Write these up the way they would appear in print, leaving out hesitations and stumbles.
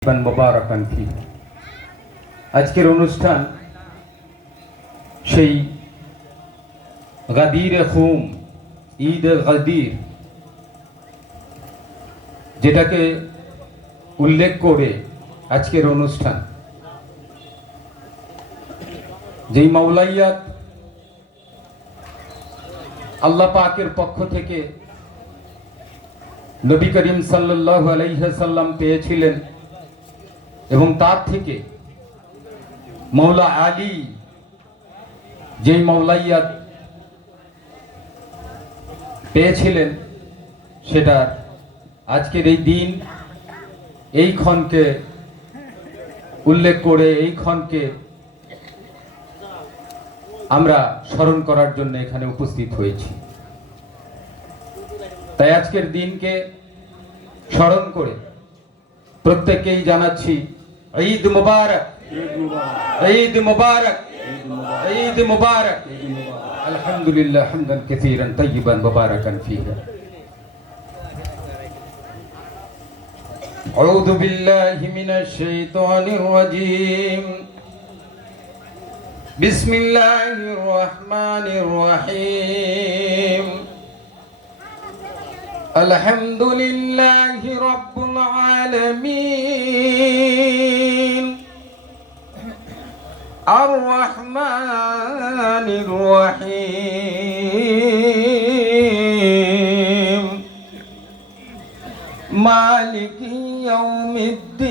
মুবারাকান ফি। আজকের অনুষ্ঠান সেই গাদির খুম, ঈদ গাদির, যেটাকে উল্লেখ করে আজকের অনুষ্ঠান। যেই মাওলাইয়াত আল্লাহ পাকের পক্ষ থেকে নবী করিম সাল্লাল্লাহু আলাইহি ওয়াসাল্লাম পেয়েছিলেন এবং তার থেকে মৌলা আলী যেই মাওলাইয়াত পেয়েছিলেন, সেটা আজকের এই দিন, এই ক্ষণকে উল্লেখ করে এই ক্ষণকে আমরা স্মরণ করার জন্য এখানে উপস্থিত হয়েছি। তাই আজকের দিনকে স্মরণ করে প্রত্যেককেই জানাচ্ছি ঈদ মুবারক, ঈদ মুবারক, ঈদ মুবারক। আলহামদুলিল্লাহ হামদান কাসীরান তাইয়িবান মুবারাকান ফীহি। আউযু বিল্লাহি মিনাশ শাইতানির রাজীম। বিসমিল্লাহির রহমানির রহিম। আলহামদুলিল্লাহি রাব্বিল আলামিন। আর রহমানির রহিম। মালিকি ইয়াউমিদ্দিন।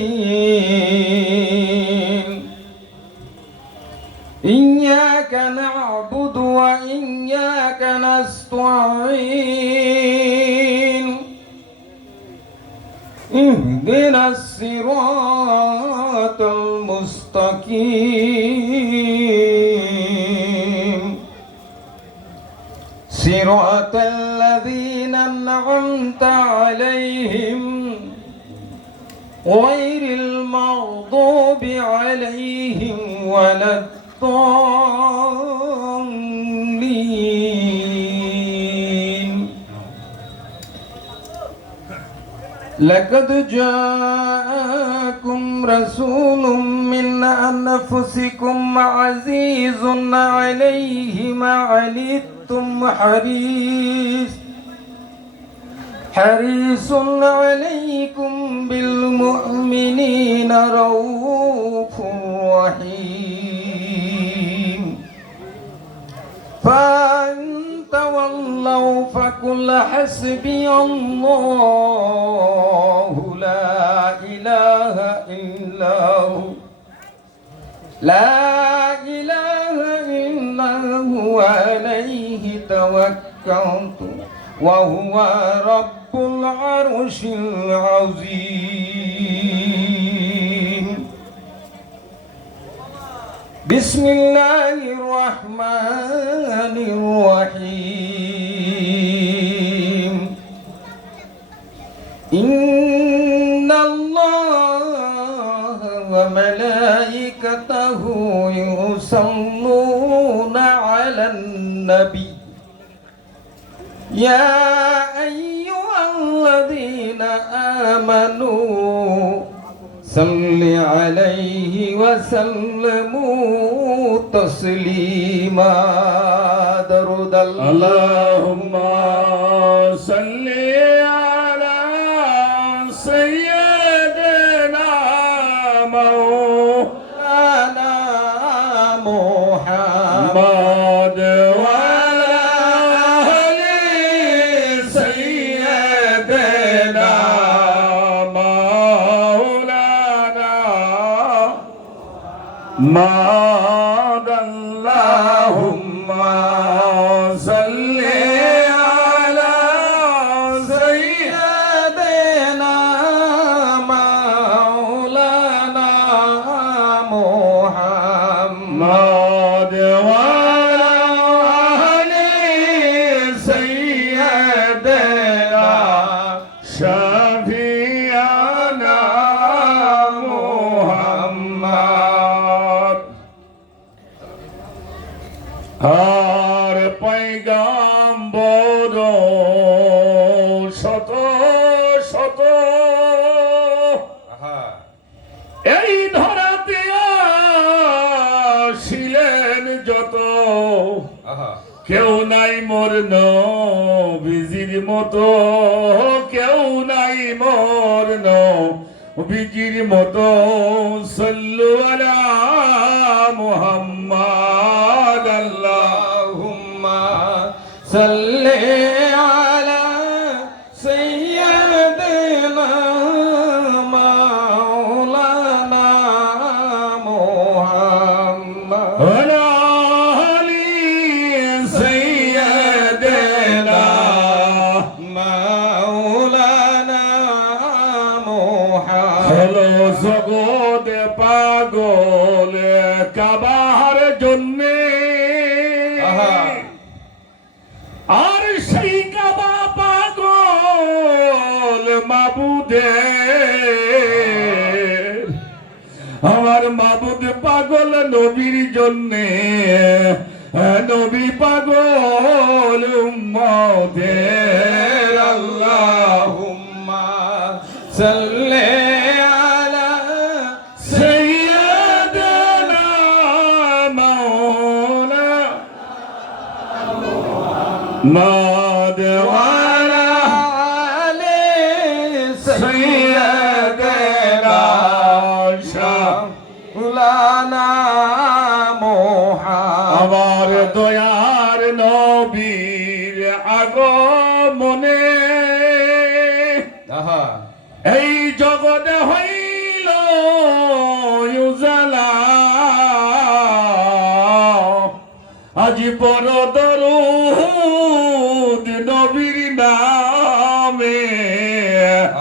ইয়্যাকা না'বুদু ওয়া ইয়্যাকা নাস্তাঈন। اهدنا الصراط المستقيم صراط الذين أنعمت عليهم غير المغضوب عليهم ولا الضالين. لقد جاءكم رسول من أنفسكم عزيز عليه ما عنتم حريص عليكم بالمؤمنين رؤوف رحيم. فإن تولوا فقل حسبي الله لا إله إلا هو لا إله إلا هو عليه توكلت وهو رب العرش العظيم. بسم الله الرحمن الرحيم. إن الله وملائكته يصلون على النبي يا أيها الذين آمنوا صل عليه وسلموا تسليما. درود اللهم صل على سيدنا مولانا محمد وعلى آل سيدنا مولانا محمد. اللهم صل على سيدنا مولانا محمد وعلى آل سيدنا شفيعنا محمد. আহা কেউ নাই মোর নবীজির মতো, কেউ নাই মোর নবীজির মতো। সাল্লু আলা মুহাম্মাদ। আল্লাহুম্মা সাল্লি আলা সাইয়্যিদিনা মাওলানা মুহাম্মদ আলা আলি সাইয়্যিদিনা মাওলানা মুহাম্মদ। হলো জগৎ পাগল কাবার জন্যে, আহা আর সেই কাবা পাগল মাবুদের। আমার মাবুদ পাগল নবীর জন্যে, নবী পাগল উম্মতের। আল্লাহুম্মা সাল্লি আলা সাইয়্যিদিনা মাওলানা মুহাম্মদ ওয়া আলা আলি সাইয়্যিদিনা মাওলানা মুহাম্মদ। আমার দয়ার নবীর আগমনে আহা এই জগতে হইল উজালা। আজি বড় দরুদ নবীর নামে,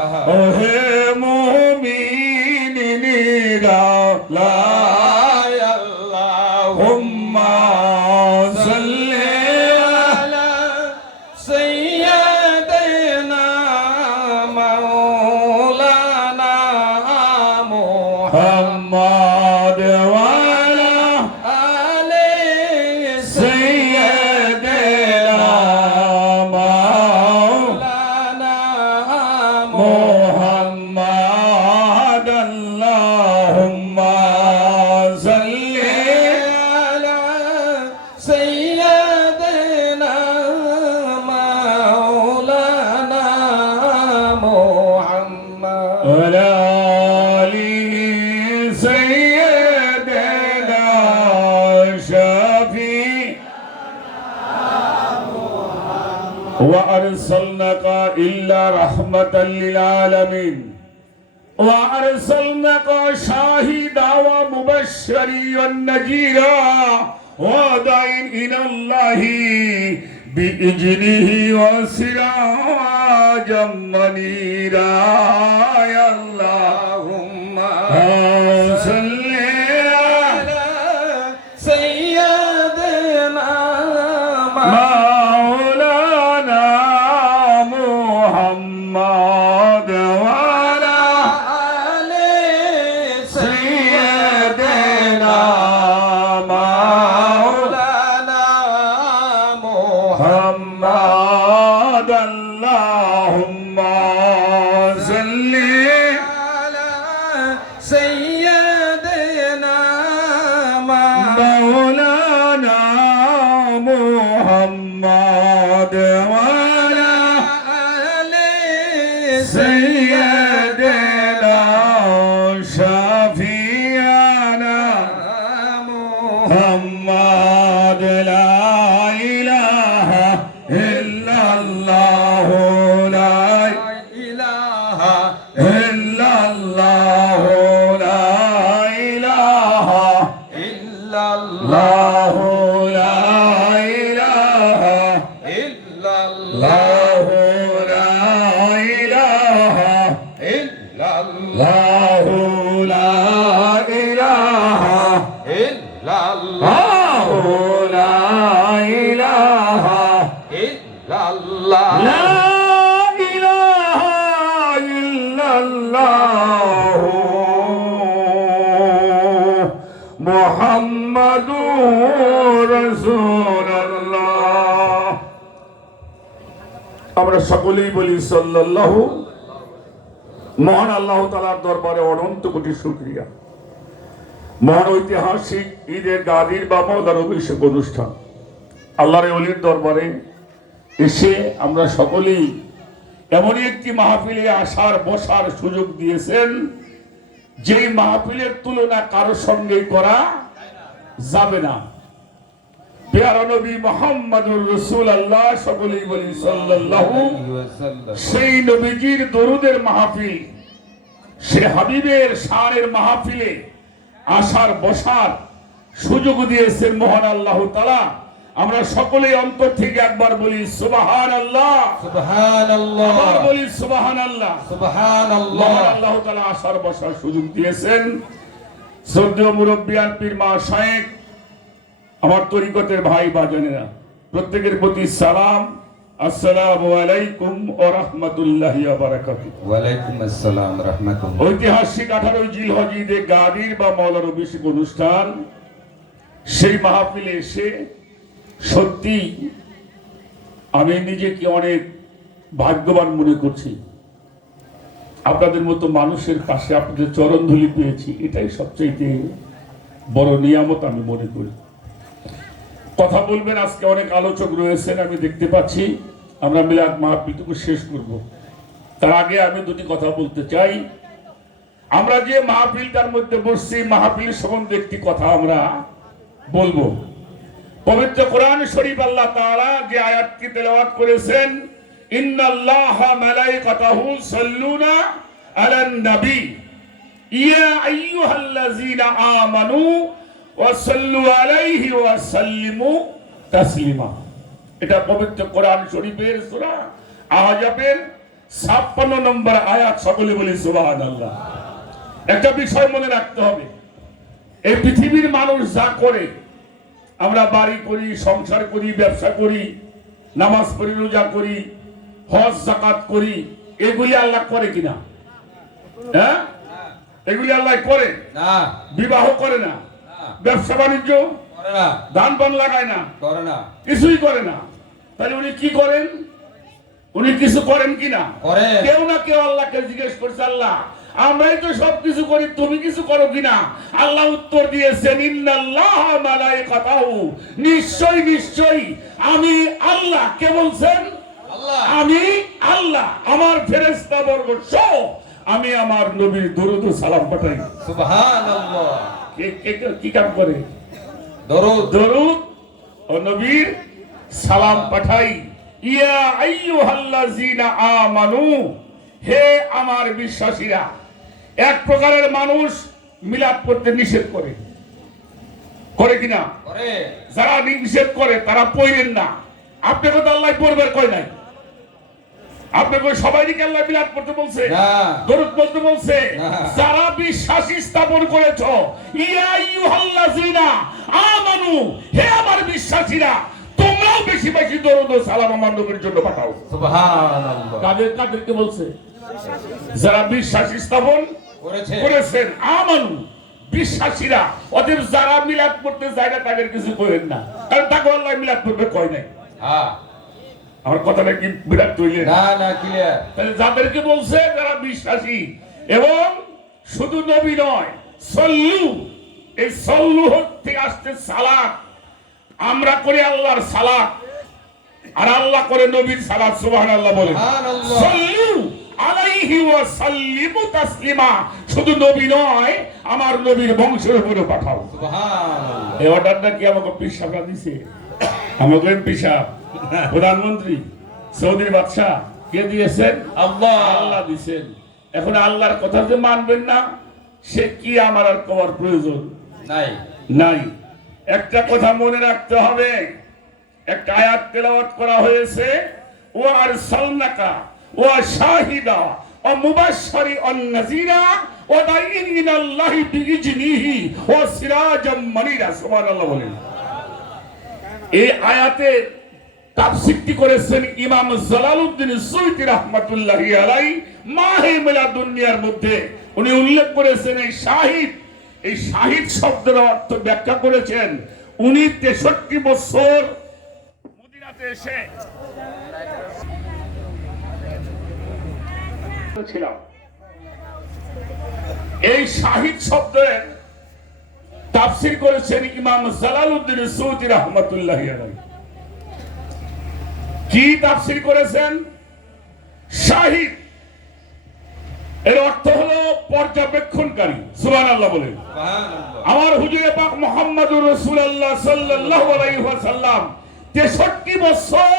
আহা। ওহে মুমিনিরা লা আল্লাহুম্মা সাল্লি আলা সাইয়্যিদিনা মাওলানা মুহাম্মদ মুহাম্মদ ওয়া আলা আলি সাইয়্যিদিনা মাওলানা মুহাম্মদ। আল্লাহুম্মা সাল্লি আলা সাইয়্যিদিনা মাওলানা মুহাম্মদ। আলা আলি সাইয়্যিদিনা শাফি وأرسلناك إلا رحمة للعالمين وأرسلناك شاهدا ومبشرا ونذيرا وداعيا إلى الله بإذنه وسراجا منيرا. يا الله اللهم صل على سيدنا مولانا محمد وعلى آل سيدنا مولانا محمد. اللهم صل على سيدنا مولانا محمد وعلى آل سيدنا شفيعنا محمد. لا إله إلا الله لا إله إلا الله لا إله إلا الله الله لا إله إلا الله الله لا إله إلا الله الله لا إله إلا الله الله لا إله إلا الله لا إله إلا الله محمد رسول الله. আমরা সকলেই বলি সাল্লাল্লাহু। মহান আল্লাহ তাআলার দরবারে অনন্ত কোটি শুকরিয়া। মহান ঐতিহাসিক ঈদের গাদির বা মওলার অভিষেক অনুষ্ঠান আল্লাহর এই অলির দরবারে এসে আমরা সকলেই এমনই একটি মাহফিলে আসার বসার সুযোগ দিয়েছেন, যেই মাহফিলের তুলনা কারো সঙ্গে করা যাবে না। প্যারা নবী মুহাম্মদুর রাসূলুল্লাহ, সকলেই বলি সাল্লাল্লাহু, সেই নবীজির দরুদের মাহফিল, সে হাবিবের শানের মাহফিলে আসার বসার সুযোগ দিয়েছেন মহান আল্লাহ তাআলা। আমরা সকলেই অন্তর থেকে একবার বলি সুবহানাল্লাহ, সুবহানাল্লাহ, আবার বলি সুবহানাল্লাহ। সুবহানাল্লাহ। মহান আল্লাহ তাআলা আসার বসার সুযোগ দিয়েছেন। শ্রদ্ধেয় মুরব্বিয়ান পীর মা শায়েখ, আমার তরিকতের ভাই বাজানেরা, প্রত্যেকের প্রতি সালাম, আসসালামু আলাইকুম ওয়া রাহমাতুল্লাহি ওয়া বারাকাতুহু। ওয়ালাইকুম আসসালাম রাহমাতুল্লাহ। ঐতিহাসিক 18 জিলহজ ঈদে গাদির বা মওলার অভিষেক অনুষ্ঠান, সেই মাহফিলে এসে সত্যি আমি নিজেকে অনেক ভাগ্যবান মনে করছি। আপনাদের মতো মানুষের পাশে আপনাদের চরণধুলি পেয়েছি, এটাই সবচেয়ে বড় নিয়ামত আমি মনে করি। কথা বলবেন, আজকে অনেক আলোচক রয়েছেন আমি দেখতে পাচ্ছি। আমরা মিলাদ মাহফিলটুকু শেষ করব, তার আগে আমি দুটি কথা বলতে চাই। আমরা যে মাহফিলটার মধ্যে বসছি, মাহফিল সম্বন্ধে একটি কথা আমরা বলবো। পবিত্র কোরআন শরীফ আল্লাহ তাআলা যে আয়াতটি তেলাওয়াত করেছেন, ইন্নাল্লাহা মালাইকাতাহু সাল্লুনা আলান নবী ইয়া আইয়ুহাল্লাযীনা আমানু ওয়া সাল্লু আলাইহি ওয়া সাল্লিমু তাসলিমা। এটা পবিত্র কোরআন শরীফের সূরা আহজাবের 56 নম্বর আয়াত। সকলে বলি সুবহানাল্লাহ। একটা বিষয় মনে রাখতে হবে, এই পৃথিবীর মানুষ যা করে, আমরা বাড়ি করি, সংসার করি, ব্যবসা করি, নামাজ পড়ি, রোজা করি, হজ যাকাত করি, এগুলি আল্লাহ করে কিনা? হ্যাঁ, এগুলি আল্লাহ করে না, বিবাহ করে না, ব্যবসা বাণিজ্য করে না, দান পান লাগায় না, করে না, কিছুই করে না। তাহলে উনি কি করেন? উনি কিছু করেন কিনা? করেন। কেউ না কেউ আল্লাহকে জিজ্ঞেস করছে, আল্লাহ আমরাই তো সবকিছু করি, তুমি কিছু করো কিনা? আল্লাহ উত্তর দিয়েছেন, ইন্নাল্লাহা মালাইকাতাহু, নিশ্চয়ই নিশ্চয়ই আমি আল্লাহ। কে বলছেন? আল্লাহ। আমি আল্লাহ, আমার ফেরেশতা বর্গ সহ আমি আমার নবীর দরুদ ও সালাম পাঠাই। সুবহানাল্লাহ। কি কাম করে? দরুদ ও নবীর সালাম পাঠাই। ইয়া আইয়ুহাল্লাযীনা আমানু, হে আমার বিশ্বাসীরা। এক প্রকারের মানুষ মিলাদ করতে নিষেধ করে, করে কিনা? করে। যারা নিষেধ করে তারা পড়েন না। আপনাকে তো আল্লাহ পড়বার কয় নাই। আপনাকে সবাইকে আল্লাহ মিলাদ পড়তে বলছে, না। দরুদ পড়তে বলছে। না। যারা বিশ্বাসী স্থাপন করেছো, ইয়া আইয়ুহাল্লাযীনা আমানু, হে আমার বিশ্বাসীরা, তোমরাও বেশি বেশি দরুদ ও সালাম আমার নবীর জন্য পাঠাও। সুবহানাল্লাহ। কাদেরকে বলছে? যারা বিশ্বাসী স্থাপন করেছেন, আমানু, বিশ্বাসীরা। অতএব যারা মিলাদ পড়তে যায় না তাদের কিছু করেন না, কারণ তাকে আল্লাহ মিলাদ পড়তে কয় নাই। হ্যাঁ, আমার কথাটা কি বিরাট তৈরি? না না, ক্লিয়ার। তাহলে যাদেরকে বলছে যারা বিশ্বাসী, এবং শুধু নবী নয়, সল্লু, এই সল্লু থেকে আসছে সালাত। আমরা করি আল্লাহর সালাত, আর আল্লাহ করে নবীর সালাত। সুবহানাল্লাহ বলেন। সুবহানাল্লাহ। সল্লু আলাইহি ওয়া সাল্লিমু তাসলিমা, শুধু নবী নয়, আমার নবীর বংশের উপরে পাঠাও। সুবহানাল্লাহ। এই অর্ডারটা কি আমাকে পীর সাহেবরা দিছে? আমাকে এমপি সাহেব, প্রধানমন্ত্রী, সৌদির বাদশা কে দিয়েছেন? আল্লাহ। আল্লাহ দিয়েছেন। এখন আল্লাহর কথা যে মানবেন না, সে কি আমার আর কওয়ার প্রয়োজন নাই। নাই। একটা কথা মনে রাখতে হবে, একটা আয়াত তেলাওয়াত করা হয়েছে, ওয়া আরসালনাকা ওয়া শাহিদা ওয়া মুবাশশিরান নাযীরা ওয়া দাঈন ইলাল্লাহি বিইজনিহি ওয়া সিরাজাম মুনীরা। সুবহানাল্লাহ বলেন। এই আয়াতে তাফসীরটি করেছেন ইমাম জালালউদ্দিন সুয়ুতী রাহমাতুল্লাহি আলাইহি মাহে মিলাদুন্নিয়ার মধ্যে। উনি উল্লেখ করেছেন এই শাহিদ, এই শাহিদ শব্দের অর্থ ব্যাখ্যা করেছেন, উনি 63 বছর মদিনাতে এসে ছিলাম। এই শাহিদ শব্দের তাফসীর করেছেন ইমাম জালালউদ্দিন সুয়ুতী রাহমাতুল্লাহি আলাইহি। কি তাফসীর করেছেন? শাহিদ এর অর্থ হলো পর্যবেক্ষণকারী। সুবহানাল্লাহ বলেন। আমার হুজুরে পাক মুহাম্মদুর রাসূলুল্লাহ সাল্লাল্লাহু আলাইহি ওয়াসাল্লাম 63 বছর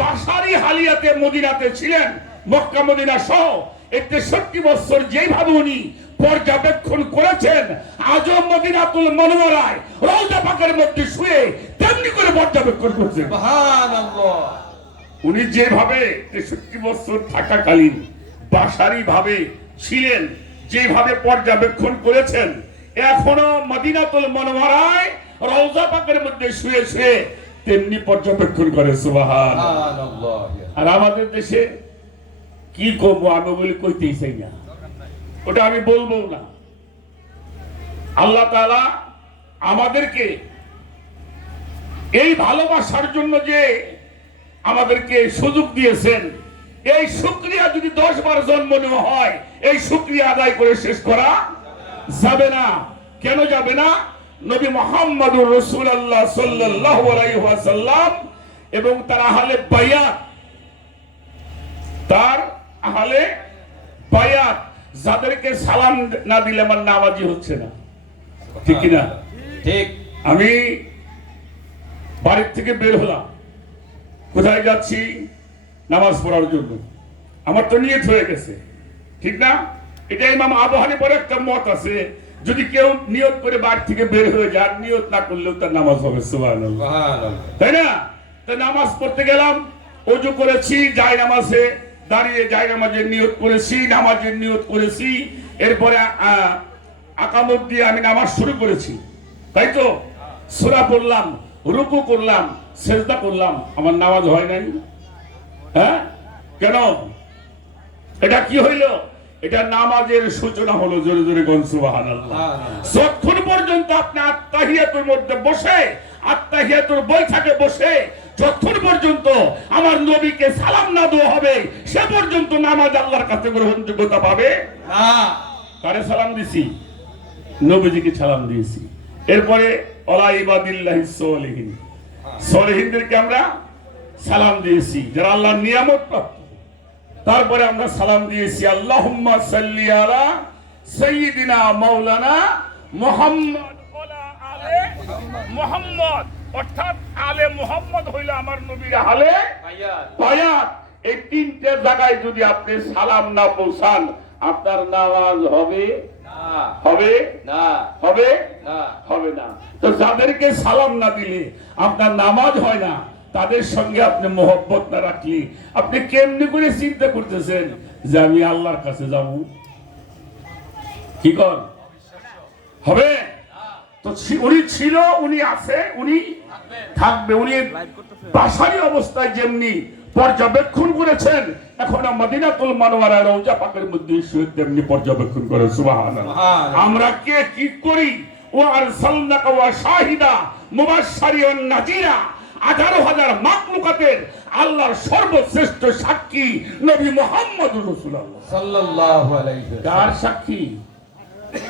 বাশারি হালিয়াতে মদিনাতে ছিলেন, মক্কা মদিনা সহ। এই 63 বছর যেভাবে উনি পর্যবেক্ষণ করেছেন, আজও মদিনাতুল মুনাওয়ারায় রওজা পাকের মধ্যে শুয়ে তেমনি করে পর্যবেক্ষণ করছেন। সুবহানাল্লাহ। উনি যেভাবে 63 বছর থাকাকালীন বাশারি ভাবে ছিলেন, যেভাবে পর্যবেক্ষণ করেছেন, এখনো মদিনাতুল মুনাওয়ারায় রওজা পাকের মধ্যে শুয়ে শুয়ে তেমনি পর্যবেক্ষণ করে। সুবহানাল্লাহ। আর আমাদের দেশে কি করবো আমি বলে কইতেই চাই না, ওটা আমি বলবো না। আল্লাহ তাআলা আমাদেরকে এই ভালোবাসার জন্য যে আমাদেরকে সুযোগ দিয়েছেন, এই শুকরিয়া যদি 10 বার জন্ম নেওয়া হয়, এই শুকরিয়া আদায় করে শেষ করা যাবে না। কেন যাবে না? নবী মুহাম্মদুর রাসূলুল্লাহ সাল্লাল্লাহু আলাইহি ওয়াসাল্লাম এবং তার আহলে বায়াত, যাদেরকে সালাম না দিলে আমার নামাজি হচ্ছে না, ঠিক কিনা? ঠিক। আমি বাড়ির থেকে বের হলাম, কোথায় যাচ্ছি? নামাজ পড়ার জন্য। আমার তো নিয়ত হয়ে গেছে, ঠিক না? এটা ইমাম আবু হানিফার একটা মত আছে, যদি কেউ নিয়ত করে বাড়ি থেকে বের হয়ে যায়, নিয়ত না করলেও তার নামাজ হবে। সুবহানাল্লাহ, তাই না? তো নামাজ পড়তে গেলাম, ওযু করেছি, যায় নামাজে দাঁড়িয়ে যায় নামাজের নিয়ত করেছি, নামাজের নিয়ত করেছি, এরপরে আকামত দিয়ে আমি নামাজ শুরু করেছি, তাই তো? সূরা পড়লাম, রুকু করলাম, সেজদা করলাম, আমার নামাজ হয় নাই। হ্যাঁ, কেন? এটা কি হইল? এটা নামাজের সূচনা হলো। জোরে জোরে কোন সুবহানাল্লাহ। যতক্ষণ পর্যন্ত আপনি আত্তাহিয়াতুর মধ্যে বসে, আত্তাহিয়াতুর বৈঠকে বসে যতক্ষণ পর্যন্ত আমার নবীকে সালাম না দেওয়া হবে, সে পর্যন্ত নামাজ আল্লাহর কাছে গ্রহণযোগ্যতা পাবে না। কারে সালাম দিছি? নবীজিকে সালাম দিয়েছি। এরপরে ওয়ালা ইবাদিল্লাহিস সালিহিন, সালিহিনদেরকে আমরা সালাম দিয়েছি, যারা আল্লাহর নিয়ামত প্রাপ্ত। তারপরে আমরা সালাম দিয়েছি আল্লাহুম্মা সাল্লি আলা সাইয়্যিদিনা মাওলানা মুহাম্মদ ওয়ালা আলে মুহাম্মদ, অর্থাৎ আলে মুহাম্মদ হইল আমার নবীর আলে বায়াত। এই তিনটে জায়গায় যদি আপনি সালাম না পৌঁছান, আপনার নামাজ হবে না, হবে না, হবে না, হবে না। তো যাদেরকে সালাম না দিলে আপনার নামাজ হয় না, তাদের সঙ্গে আপনি মোহব্বত না রাখলে আপনি কেমনি করে চিন্তা করতেছেন যে আমি আল্লাহর কাছে যাব? কি কর হবে? তো উনি ছিল, উনি আছে, উনি থাকবে। উনি বাশারি অবস্থায় যেমনি পর্যবেক্ষণ করেছেন, এখন মদিনাতুল মুনাওয়ারায় রওজা পাকের মধ্যে শুয়ে তেমনি পর্যবেক্ষণ করে। সুবহানাল্লাহ। আমরা কে কি করি? ওয়া আরসালনাকা ওয়া শাহিদা মুবাশশিরান নাযীরা, 18,000 মাখলুকাতের আল্লাহর সর্বশ্রেষ্ঠ সাক্ষী নবী মুহাম্মদুর রাসূলুল্লাহ সাল্লাল্লাহু আলাইহি ওয়াসাল্লাম। কার সাক্ষী?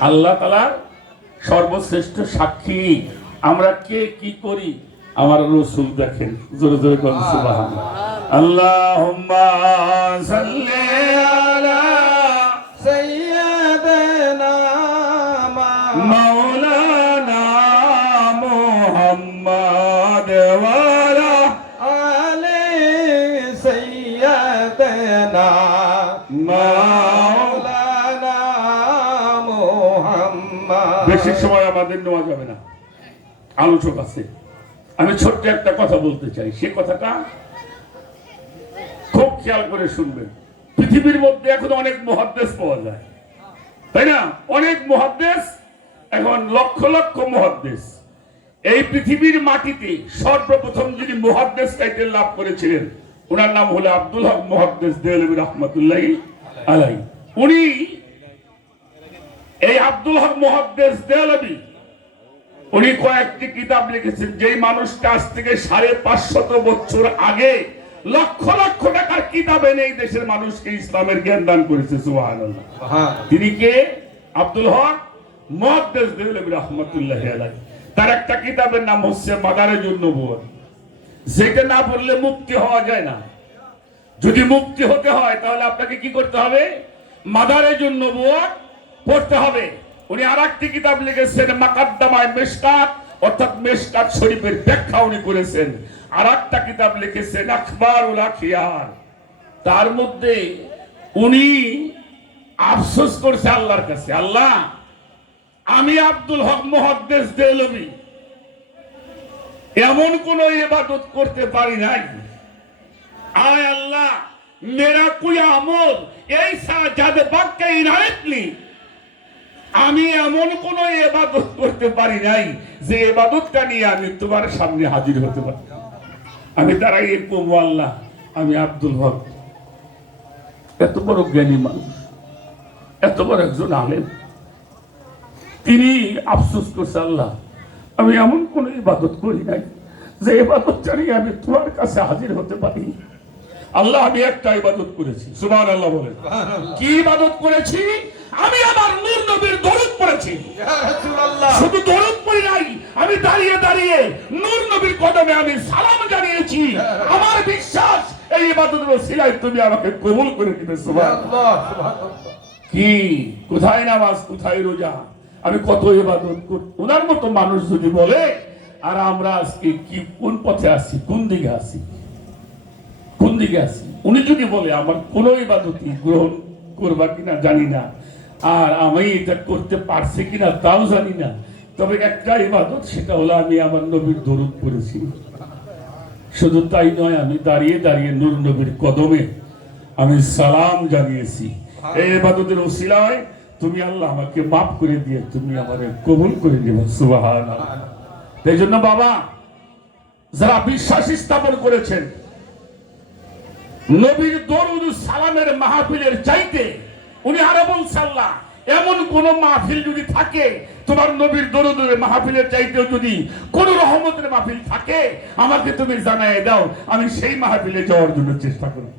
আল্লাহ তাআলার সর্বশ্রেষ্ঠ সাক্ষী। আমরা কে কি করি আমার রাসূল দেখেন। জোরে জোরে বলুন সুবহানাল্লাহ। আল্লাহুম্মা সাল্লি আলা সাইয়্যিদিনা মাওলানা মুহাম্মদ ওয়ালা আলে সাইয়্যিদিনা মাওলানা মুহাম্মদ। বেশি সময় আমাদের নেওয়া যাবে না, আলোচক আছে। আমি ছোট্ট একটা কথা বলতে চাই, সে কথাটা খুব খেয়াল করে শুনবেন। পৃথিবীর মধ্যে এখন অনেক মুহাদ্দিস পাওয়া যায়, তাই না? অনেক মুহাদ্দিস, এখন লক্ষ লক্ষ মুহাদ্দিস। এই পৃথিবীর মাটিতে সর্বপ্রথম যিনি মুহাদ্দিস টাইটেল লাভ করেছিলেন, ওনার নাম হলো আব্দুল হক মুহাদ্দিস দেহলভী রাহমাতুল্লাহি আলাইহি। উনি, এই আব্দুল হক মুহাদ্দিস দেহলভী, উনি কয়েকটি কিতাব লিখেছেন। যেই মানুষটা আজ থেকে 550 বছর আগে লক্ষ লক্ষ টাকার কিতাব এনে এই দেশের মানুষকে ইসলামের জ্ঞান দান করেছে। সুবহানাল্লাহ। তিনি কে? আব্দুল হক মুহাদ্দিস দেহলভী রাহমাতুল্লাহি আলাইহি। তার একটা কিতাবের নাম হচ্ছে মাদারেজুন নবুওয়াত। যেটা না পড়লে মুক্তি হওয়া যায় না। যদি মুক্তি হতে হয় তাহলে আপনাকে কি করতে হবে? মাদারের জন্য নবুয়ত পড়তে হবে। উনি আরেকটি কিতাব লিখেছেন মাকাদ্দামায়ে মিশকাত, অর্থাৎ মিশকাত শরীফের ব্যাখ্যা উনি করেছেন। আরেকটা কিতাব লিখেছেন আখবারুল আখিয়ার। তার মধ্যে উনি আফসোস করছে আল্লাহর কাছে, আল্লাহ আমি আব্দুল হক মুহাদ্দিস দেলভী এমন কোন ইবাদত করতে পারি নাই, आय अल्लाह मेरा कोई আমল ऐसा যাতে বাক্যে ইনায়েতলি আমি এমন কোন ইবাদত করতে পারি নাই যে ইবাদতটা নিয়ে আমি তোমার সামনে হাজির হতে পারি। আমি দাঁড়াই এরকম, আল্লাহ আমি আব্দুল হক এত বড় জ্ঞানী মানুষ, এত বড় একজন আলেম, তিনি আফসোস করছে আল্লাহ আমি এমন কোন ইবাদত করি নাই যে ইবাদতটা নিয়ে আমি তোমার কাছে হাজির হতে পারি। আল্লাহ আমি একটা ইবাদত করেছি, সুবহানাল্লাহ বলেন। কি ইবাদত করেছি? আমি আমার নূর নবীর দরুদ পড়েছি। ইয়া রাসূলুল্লাহ, শুধু দরুদ পড়ি নাই, আমি দাঁড়িয়ে দাঁড়িয়ে নূর নবীর কদমে আমি সালাম জানিয়েছি। আমার বিশ্বাস এই ইবাদতের ওসিলায় তুমি আমাকে কবুল করে দিবে। সুবহানাল্লাহ। কি কোথায় নামাজ, কোথায় রোজা, আমি কত ইবাদত করি। ওনার মতো মানুষ যদি বলে, আর আমরা আজকে কি কোন পথে আছি, কোন দিকে আছি, কোন দিকে আছি? উনি যদি বলে আমার কোন ইবাদতই গ্রহণ করবা কিনা জানি না, আর আমি এটা করতে পারছি কিনা তাও জানি না, তবে একটা ইবাদত, সেটা হলো আমি আমার নবীর দরুদ পড়েছি। শুধু তাই নয়, আমি দাঁড়িয়ে দাঁড়িয়ে নূর নবীর কদমে আমি সালাম জানিয়েছি। এই ইবাদতের ওসিলায় তুমি আল্লাহ আমাকে মাফ করে দিয়ে তুমি আমাকে কবুল করে দিবে। সুবহানাল্লাহ। এই জন্য বাবা, যারা বিশ্বাস স্থাপন করেছেন নবীর দরুদ সালামের মাহফিলের চাইতে, উনি আরো বলছেন আল্লাহ এমন কোন মাহফিল যদি থাকে, তোমার নবীর দরুদের মাহফিলের চাইতেও যদি কোন রহমতের মাহফিল থাকে, আমাকে তুমি জানায় দাও, আমি সেই মাহফিলে যাওয়ার জন্য চেষ্টা করব।